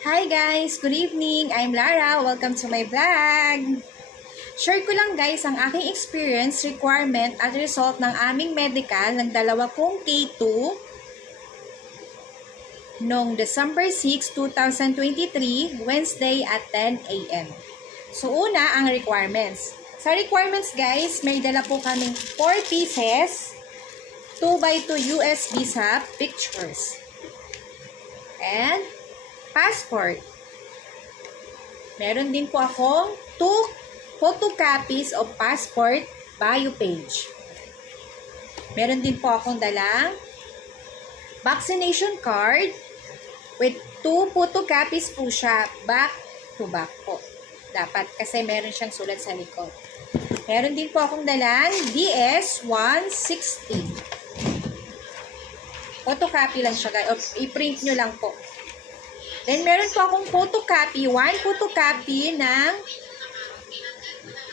Hi guys! Good evening! I'm Lara. Welcome to my vlog! Share ko lang guys ang aking experience, requirement at result ng aming medical ng dalawa kong K2 noong December 6, 2023, Wednesday at 10 a.m. So una, ang requirements. Sa requirements guys, may dala po kaming 4 pieces, 2x2 US visa pictures, and passport. Meron din po akong 2 photocopies of passport bio page. Meron din po akong dalang vaccination card with 2 photocopies po siya, back to back po. Dapat kasi meron siyang sulat sa likod. Meron din po akong dalang DS-160. Photocopy lang siya guys, o i-print nyo lang po. Then, meron po akong photocopy, 1 photocopy ng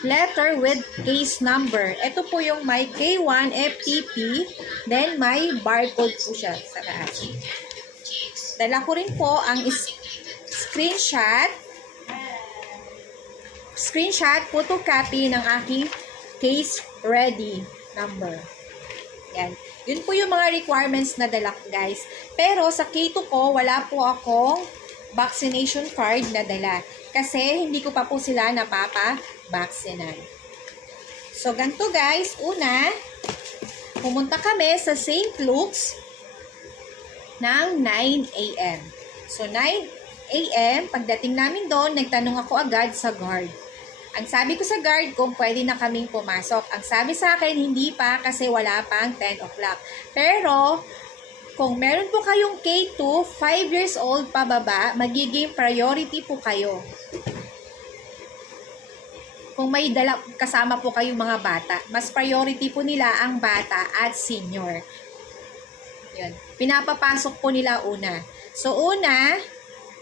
letter with case number. Ito po yung may K1 FTP, then may barcode po siya sa taas. Dala ko rin po ang screenshot photocopy ng aking case ready number. Yan. Yun po yung mga requirements na dala ko guys. Pero sa K2 ko, wala po akong vaccination card na dala. Kasi hindi ko pa po sila napapa-vaccinan. So, ganito guys. Una, pumunta kami sa St. Luke's ng 9 a.m. So, 9 a.m., pagdating namin doon, nagtanong ako agad sa guard. Ang sabi ko sa guard kung pwede na kaming pumasok. Ang sabi sa akin, hindi pa kasi wala pang 10 o'clock. Pero, kung meron po kayong K2, 5 years old pababa, magiging priority po kayo. Kung may dala, kasama po kayong mga bata, mas priority po nila ang bata at senior. Yun. Pinapapasok po nila una. So, una,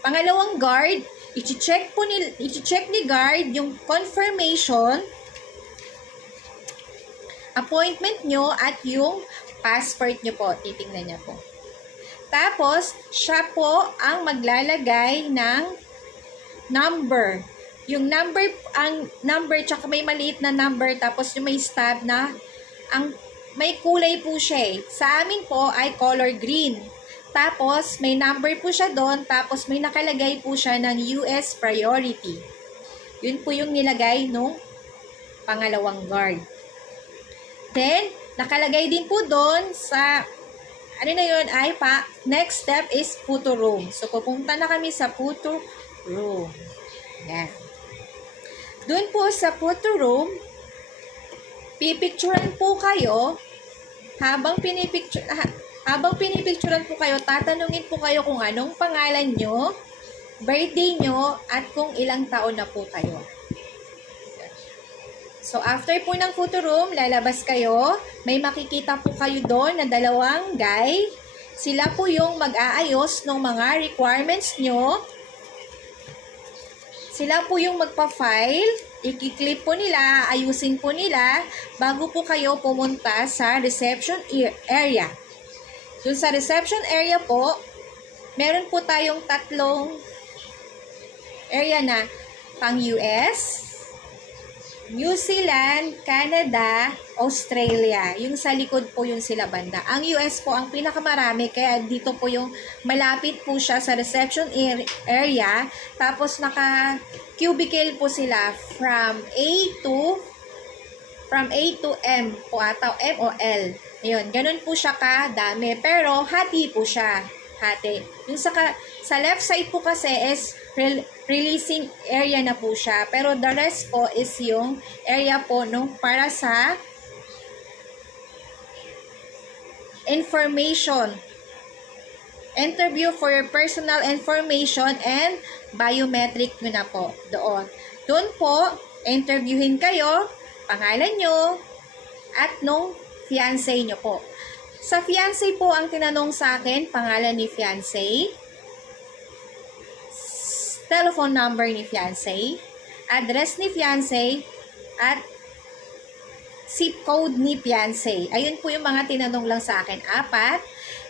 pangalawang guard, i-check ni guard yung confirmation, appointment nyo at yung passport nyo po. Titingnan niya po. Tapos, siya po ang maglalagay ng number. Yung number, tsaka may maliit na number, tapos yung may stab na, may kulay po siya eh. Sa amin po ay color green. Tapos, may number po siya doon. Tapos, may nakalagay po siya ng US priority. Yun po yung nilagay nung pangalawang guard. Then, nakalagay din po doon sa, ano na yun, next step is photo room. So, pupunta na kami sa photo room. Yan. Doon po sa photo room, pipicturean po kayo. Habang pinipicturean po kayo, tatanungin po kayo kung anong pangalan nyo, birthday nyo, at kung ilang taon na po kayo. So, after po ng photo room, lalabas kayo. May makikita po kayo doon na dalawang guy. Sila po yung mag-aayos ng mga requirements nyo. Sila po yung magpa-file. I-clip po nila, ayusin po nila, bago po kayo pumunta sa reception area. Doon sa reception area po, meron po tayong 3 area na pang US, New Zealand, Canada, Australia. Yung sa likod po yung sila banda. Ang US po ang pinakamarami, kaya dito po yung malapit po siya sa reception area. Tapos naka-cubicle po sila from A to M po ata, M o L. Ayun, ganun po siya kadami. Pero hati po siya. Hati. Yung sa left side po kasi is releasing area na po siya. Pero the rest po is yung area po para sa information. Interview for your personal information and biometric nyo na po doon. Doon po, interviewin kayo, pangalan nyo, at nung fiancé nyo po. Sa fiancé po ang tinanong sa akin, pangalan ni fiancé, telephone number ni fiancé, address ni fiancé, at zip code ni fiancé. Ayun po yung mga tinanong lang sa akin, 4.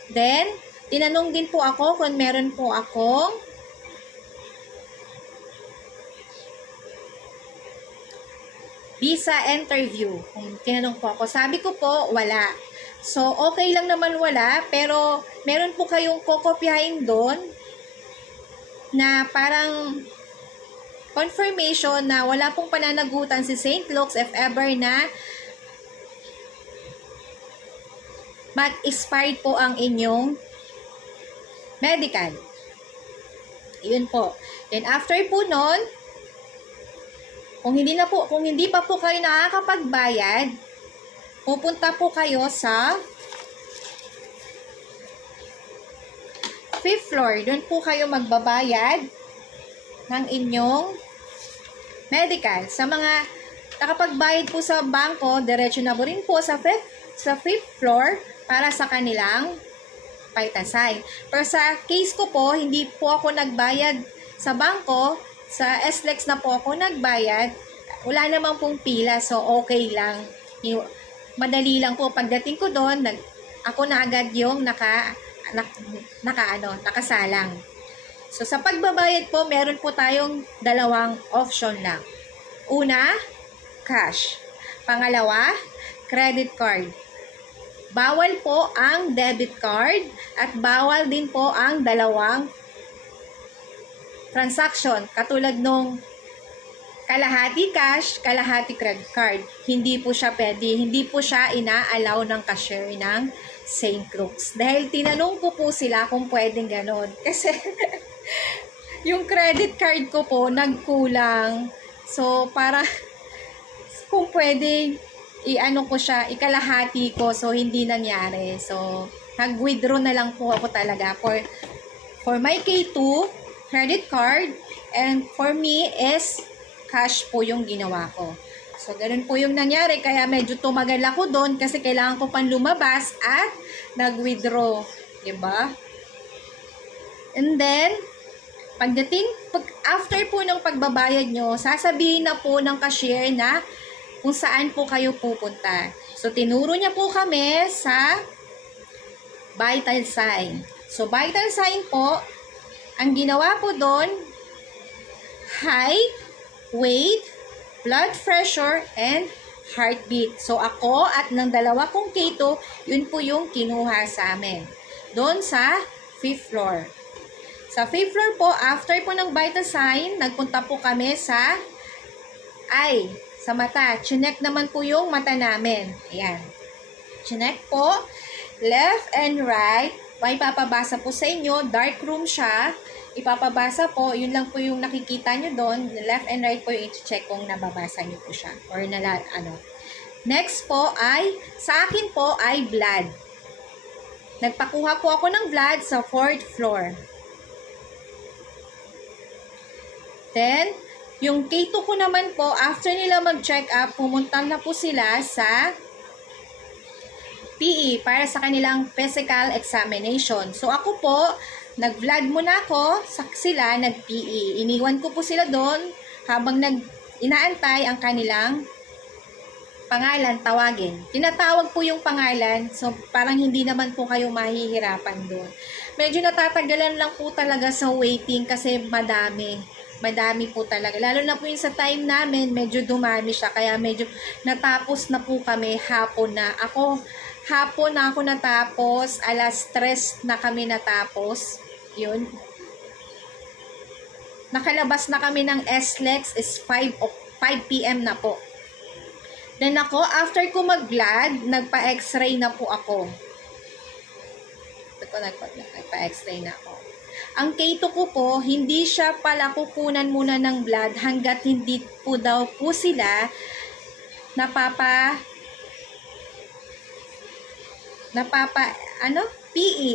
Then, tinanong din po ako kung meron po akong visa interview. Kung tinanong po ako, sabi ko po, wala. So, okay lang naman wala, pero meron po kayong kokopyahin doon na parang confirmation na wala pong pananagutan si St. Luke's if ever na expired po ang inyong medical. Yun po. Then after po nun, kung hindi pa po kayo nakakapagbayad, pupunta po kayo sa 5th floor. Doon po kayo magbabayad ng inyong medical. Sa mga nakapagbayad po sa bangko, diretso na po rin po sa 5th floor para sa kanilang paitasay. Pero sa case ko po, hindi po ako nagbayad sa bangko, sa SLEX na po ako nagbayad. Wala namang pong pila, so okay lang. Madali lang po. Pagdating ko doon, ako na agad yung nakasalang. So sa pagbabayad po, meron po tayong dalawang option lang. Una, cash. Pangalawa, credit card. Bawal po ang debit card at bawal din po ang dalawang transaction. Katulad nung kalahati cash, kalahati credit card. Hindi po siya pwede. Hindi po siya ina-allow ng cashier ng St. Luke's. Dahil tinanong ko po sila kung pwedeng ganon. Kasi yung credit card ko po nagkulang. So, para kung pwedeng i-ano ko siya, ikalahati ko, so hindi nangyari. So, nag-withdraw na lang po ako talaga for my K2, credit card, and for me is cash po yung ginawa ko. So, ganun po yung nangyari, kaya medyo tumagal ako doon kasi kailangan ko pang lumabas at nag-withdraw. Diba? And then, after po ng pagbabayad nyo, sasabihin na po ng cashier na kung saan po kayo pupunta. So, tinuro niya po kami sa vital sign. So, vital sign po, ang ginawa po doon, height, weight, blood pressure, and heartbeat. So, ako at ng dalawa kong K2, yun po yung kinuha sa amin. Doon sa 5th floor. Sa 5th floor po, after po ng vital sign, nagpunta po kami sa mata. Chinek naman po yung mata namin. Ayan. Chinek po. Left and right. May papabasa po sa inyo. Dark room siya. Ipapabasa po. Yun lang po yung nakikita nyo doon. Left and right po yung i-check kung nababasa nyo po siya. Or Next po ay, sa akin po ay blood. Nagpakuha po ako ng blood sa 4th floor. Then, yung K2 ko naman po, after nila mag-check up, pumunta na po sila sa PE para sa kanilang physical examination. So, ako po, nag-vlog muna ako, sila nag-PE. Iniwan ko po sila doon habang inaantay ang kanilang pangalan, tawagin. Tinatawag po yung pangalan, so parang hindi naman po kayo mahihirapan doon. Medyo natatagalan lang po talaga sa waiting kasi madami po talaga. Lalo na po yung sa time namin, medyo dumami siya. Kaya medyo natapos na po kami hapon na. Hapon na ako natapos. 3:00 na kami natapos. Yun. Nakalabas na kami ng SLEX is 5 p.m. na po. Then ako, after ko mag-vlog, nagpa-x-ray na po ako. Nagpa-x-ray na ako. Ang K2 ko po, hindi siya pala kukunan muna ng blood hanggat hindi po daw po sila PE.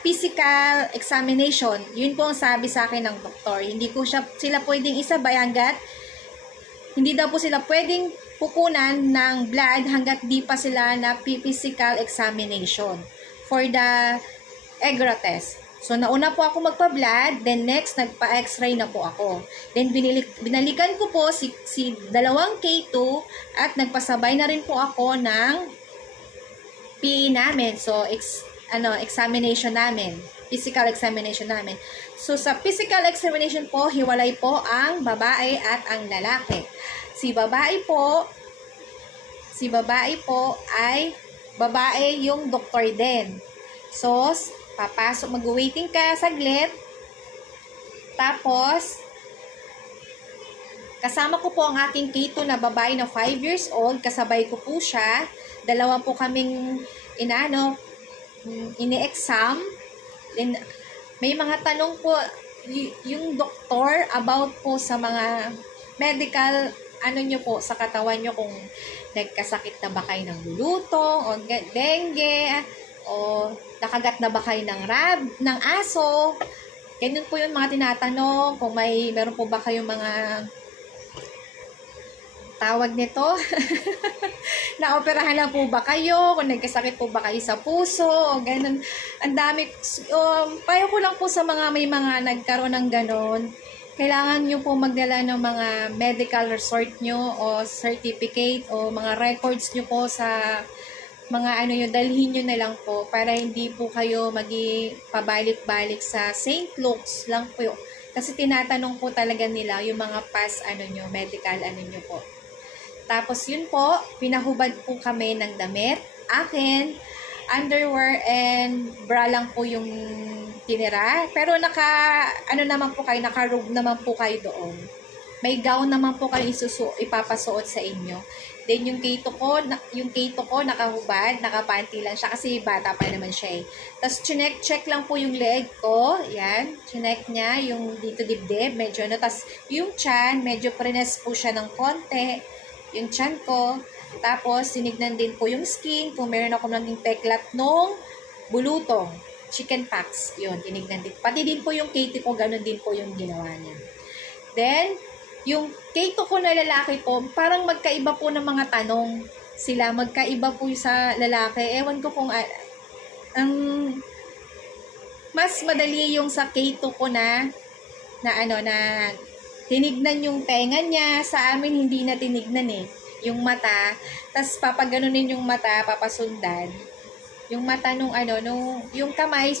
Physical examination. Yun po ang sabi sa akin ng doktor. Hindi ko sila pwedeng isabay hanggat hindi daw po sila pwedeng kukunan ng blood hanggat di pa sila na physical examination for the EGRA test. So, nauna po ako magpa-blood, then next, nagpa-x-ray na po ako. Then, binalikan ko po si dalawang K2 at nagpasabay na rin po ako ng PE namin. So, examination namin. Physical examination namin. So, sa physical examination po, hiwalay po ang babae at ang lalaki. Si babae po ay babae yung doktor din. So, papasok, mag-waiting ka saglit. Tapos, kasama ko po ang aking K2 na babae na 5 years old. Kasabay ko po siya. Dalawa po kaming ini-exam. Then, may mga tanong po yung doktor about po sa mga medical nyo po sa katawan nyo, kung nagkasakit na ba kayo ng lulutong o dengue o nakagat na ba kayo ng aso. Ganyan po yung mga tinatanong, kung meron po ba kayong mga tawag nito naoperahan na po ba kayo, kung nagkasakit po ba kayo sa puso o ganun. Ang dami, payo ko lang po sa may mga nagkaroon ng ganon, kailangan nyo po magdala ng mga medical resort nyo o certificate o mga records nyo po sa mga dalhin nyo na lang po para hindi po kayo pabalik-balik sa St. Luke's lang po. Kasi tinatanong po talaga nila yung mga past medical nyo po. Tapos yun po, pinahubad po kami ng damit. Akin, underwear and bra lang po yung tinira. Pero naka-robe naman po kayo doon. May gown naman po kayo ipapasuot sa inyo. Then yung K2 ko nakahubad, nakapanty lang siya kasi bata pa naman siya eh. Tapos check lang po yung leg ko. Yan, chinek niya yung dito dibdib, medyo tapos yung tiyan, medyo prines po siya ng konti. Yung tiyan ko. Tapos, sinignan din po yung skin. Kung meron ako naging peklat nung bulutong, chicken pox. Yun, tinignan din. Pati din po yung K2 ko, ganun din po yung ginawa niya. Then, yung K2 ko na lalaki po, parang magkaiba po ng mga tanong. Sila, magkaiba po sa lalaki. Ewan ko kung, mas madali yung sa K2 ko na tinignan yung tenga niya. Sa amin, hindi na tinignan eh. Yung mata. Tapos, papaganunin yung mata, papasundan. Yung mata yung kamay,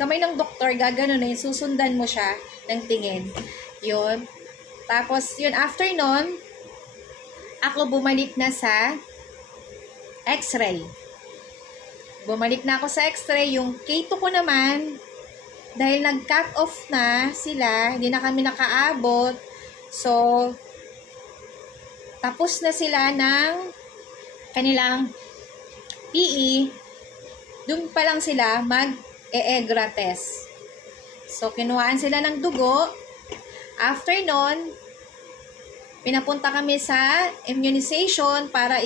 kamay ng doktor, gaganunin, susundan mo siya ng tingin. Yun. Tapos, yun, after nun, ako bumalik na sa x-ray. Bumalik na ako sa x-ray. Yung K2 ko naman, dahil nag-cut off na sila, hindi na kami nakaabot. So, tapos na sila ng kanilang PE, doon pa lang sila mag-EGRA test. So, kinuhaan sila ng dugo. After nun, pinapunta kami sa immunization para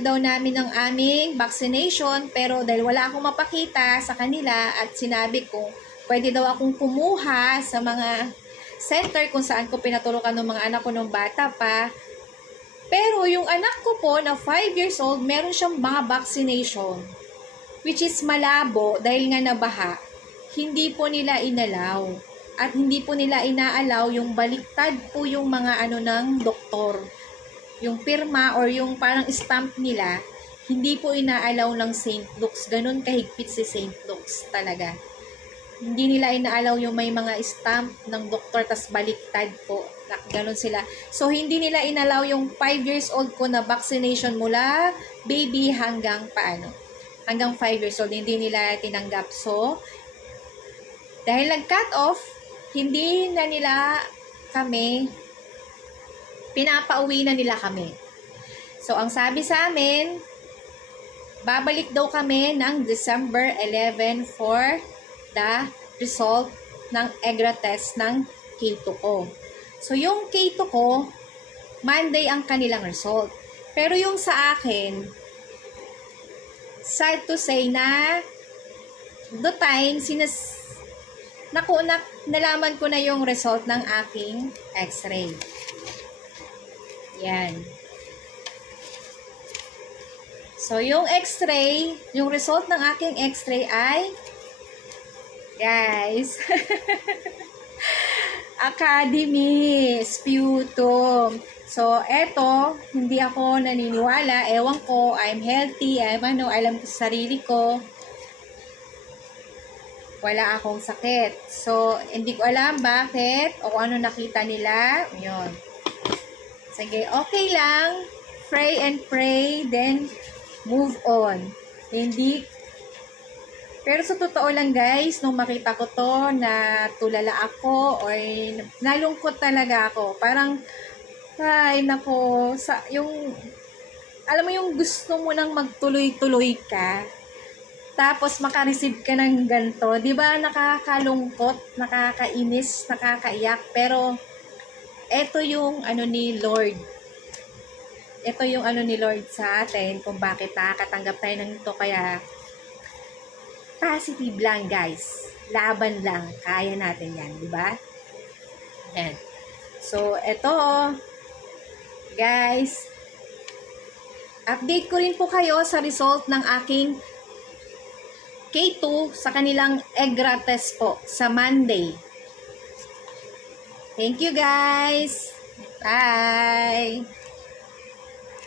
daw namin ng aming vaccination, pero dahil wala akong mapakita sa kanila at sinabi ko, pwede daw akong kumuha sa mga center kung saan ko pinaturukan ng mga anak ko nung bata pa. Pero yung anak ko po na 5 years old, meron siyang mga vaccination, which is malabo dahil nga nabaha. Hindi po nila inalaw. At hindi po nila inaalaw yung baliktad po yung mga ng doktor. Yung pirma or yung parang stamp nila, hindi po inaalaw ng St. Luke's. Ganun kahigpit si St. Luke's talaga. Hindi nila inaalaw yung may mga stamp ng doktor tas baliktad po. Ganun sila. So, hindi nila inalaw yung 5 years old ko na vaccination mula baby hanggang hanggang 5 years old. Hindi nila tinanggap. So, dahil nag-cut off, hindi na nila kami pinapauwi na nila kami. So, ang sabi sa amin, babalik daw kami ng December 11 for the result ng EGRA test ng K2 ko. So, yung K2 ko, Monday ang kanilang result. Pero yung sa akin, sad to say na the time, nalaman ko na yung result ng aking x-ray. Yan. So, yung x-ray, yung result ng aking x-ray ay, guys, Academy Sputum. So, eto, hindi ako naniniwala. Ewan ko, I'm healthy. Alam ko sa sarili ko. wala akong sakit. So, hindi ko alam bakit o kung ano nakita nila. Yun. Sige, okay lang. Pray and pray, then move on. Hindi. Pero sa totoo lang guys, nung makita ko to, na tulala ako or nalungkot talaga ako. Parang, ay nako, alam mo yung gusto mo nang magtuloy-tuloy ka. Tapos makareceive ka ng ganito, 'di ba? Nakakalungkot, nakakainis, nakakaiyak, pero ito yung ano ni Lord. Ito yung ano ni Lord sa atin kung bakit nakakatanggap tayo ng ito, kaya positive lang, guys. Laban lang, kaya natin 'yan, 'di ba? Yan. So, ito guys, update ko rin po kayo sa result ng aking K2 sa kanilang EGRA test po sa Monday. Thank you guys. Bye.